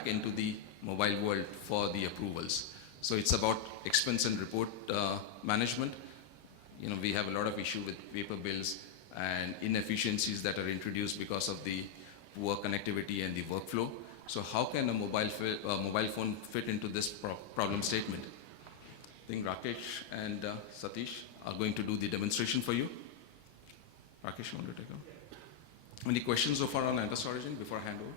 back into the mobile world for the approvals. So it's about expense and report management. We have a lot of issue with paper bills and inefficiencies that are introduced because of the poor connectivity and the workflow. So how can a mobile phone fit into this problem statement? I think Rakesh and Satish are going to do the demonstration for you. Rakesh, you want to take over? Any questions so far on Antus Origin before I hand over?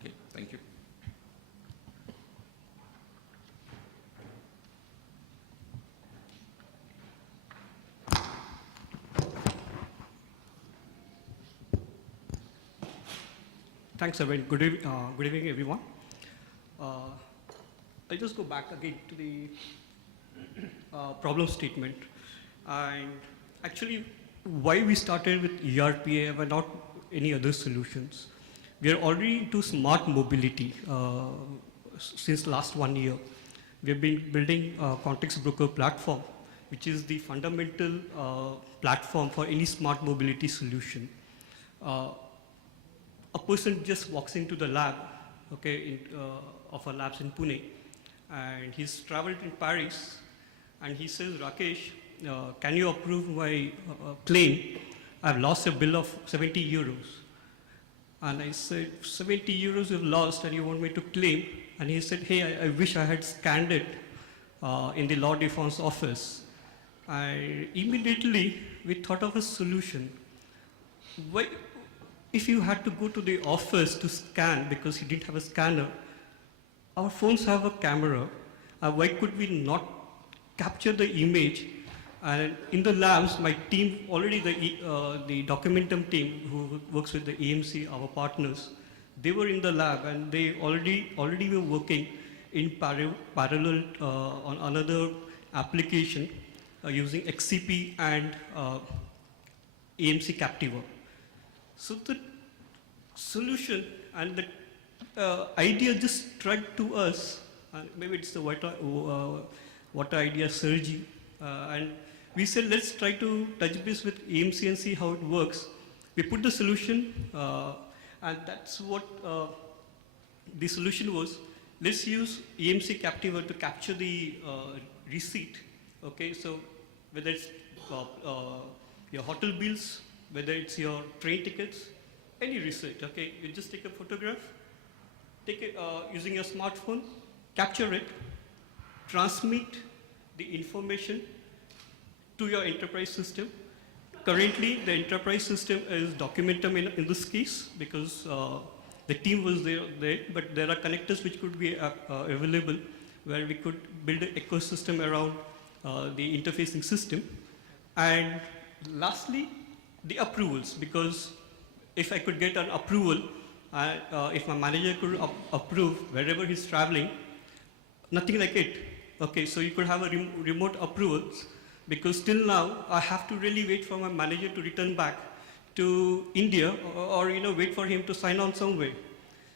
Okay, thank you. Thanks, Arvind. Good evening, everyone. I'll just go back again to the problem statement. And actually, why we started with ERPA and not any other solutions. We are already into smart mobility since last 1 year. We have been building a context broker platform, which is the fundamental platform for any smart mobility solution. A person just walks into the lab, okay, of our labs in Pune, and he's traveled in Paris, and he says, Rakesh, can you approve my claim? I've lost a bill of 70 euros. And I said, 70 euros you've lost and you want me to claim? And he said, hey, I wish I had scanned it in the Law Defense office. Immediately, we thought of a solution. Why, if you had to go to the office to scan because he didn't have a scanner, our phones have a camera. Why could we not capture the image? And in the labs, my team, already the Documentum team who works with the AMC, our partners, they were in the lab and they already were working in parallel on another application using XCP and AMC Captiva. So the solution and the idea just struck to us, maybe it's the water idea, Sergi, and we said, let's try to touch base with AMC and see how it works. We put the solution, and that's what the solution was. Let's use AMC Captiva to capture the receipt. Okay, so whether it's your hotel bills, whether it's your train tickets, any receipt. Okay, you just take a photograph, take it using your smartphone, capture it, transmit the information to your enterprise system. Currently, the enterprise system is Documentum in this case because the team was there, but there are connectors which could be available where we could build an ecosystem around the interfacing system. And lastly, the approvals, because if I could get an approval, if my manager could approve wherever he's traveling, nothing like it. Okay, so you could have a remote approvals, because till now, I have to really wait for my manager to return back to India or wait for him to sign on somewhere.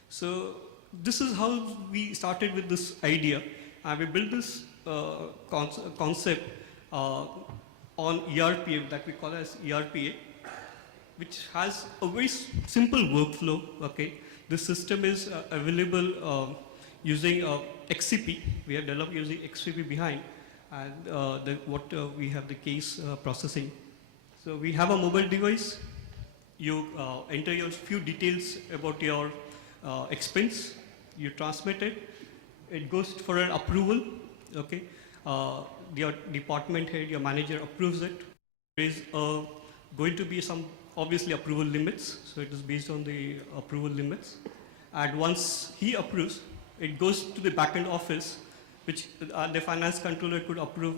So this is how we started with this idea. We built this concept on ERPA that we call as ERPA, which has a very simple workflow. Okay, the system is available using XCP. We have developed using XCP behind, and we have the case processing. So we have a mobile device. You enter your few details about your expense. You transmit it. It goes for an approval. Okay, your department head, your manager approves it. There is going to be some obviously approval limits. So it is based on the approval limits. And once he approves, it goes to the backend office, which the finance controller could approve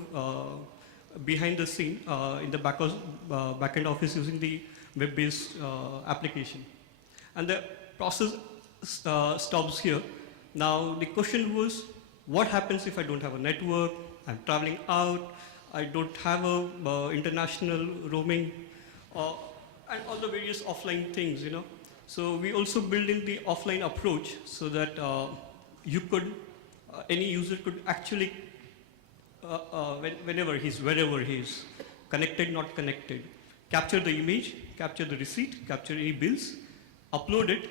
behind the scene in the backend office using the web-based application. And the process stops here. Now the question was, what happens if I don't have a network, I'm traveling out, I don't have a international roaming, and all the various offline things, So we also build in the offline approach so that any user could actually, wherever he's, connected, not connected, capture the image, capture the receipt, capture any bills, upload it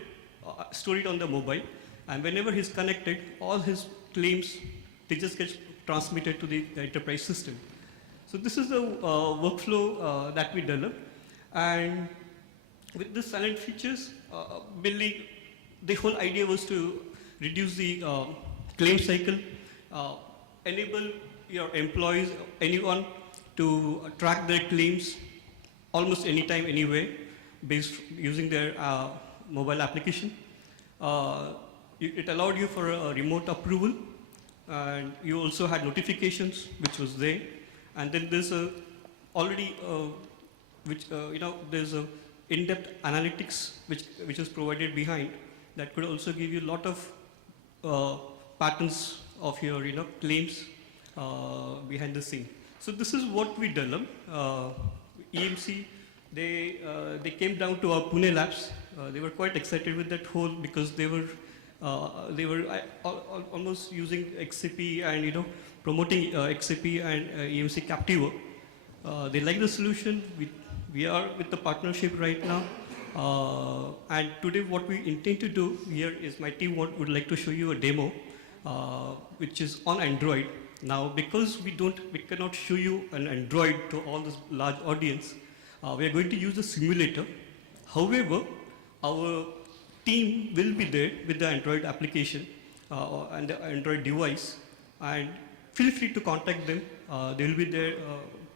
store it on the mobile, and whenever he's connected, all his claims, they just get transmitted to the enterprise system. So this is the workflow that we developed, and with the silent features, mainly the whole idea was to reduce the claim cycle, enable your employees, anyone, to track their claims almost anytime, anywhere, based using their mobile application. It allowed you for a remote approval, and you also had notifications, which was there. And then there's a already, there's a in-depth analytics which is provided behind that could also give you a lot of patterns of your claims behind the scene. So this is what we developed. EMC, they came down to our Pune labs. They were quite excited with that whole, because they were almost using XCP and promoting XCP and EMC Captiva. They like the solution. We are with the partnership right now. And today what we intend to do here is my team would like to show you a demo which is on Android. Now, because we cannot show you an Android to all this large audience, we are going to use a simulator. However, our team will be there with the Android application and the Android device, and feel free to contact them. They will be there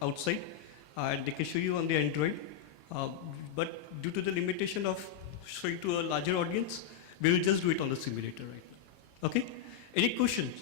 outside, and they can show you on the Android. But due to the limitation of showing to a larger audience, we will just do it on the simulator right now. Okay? Any questions?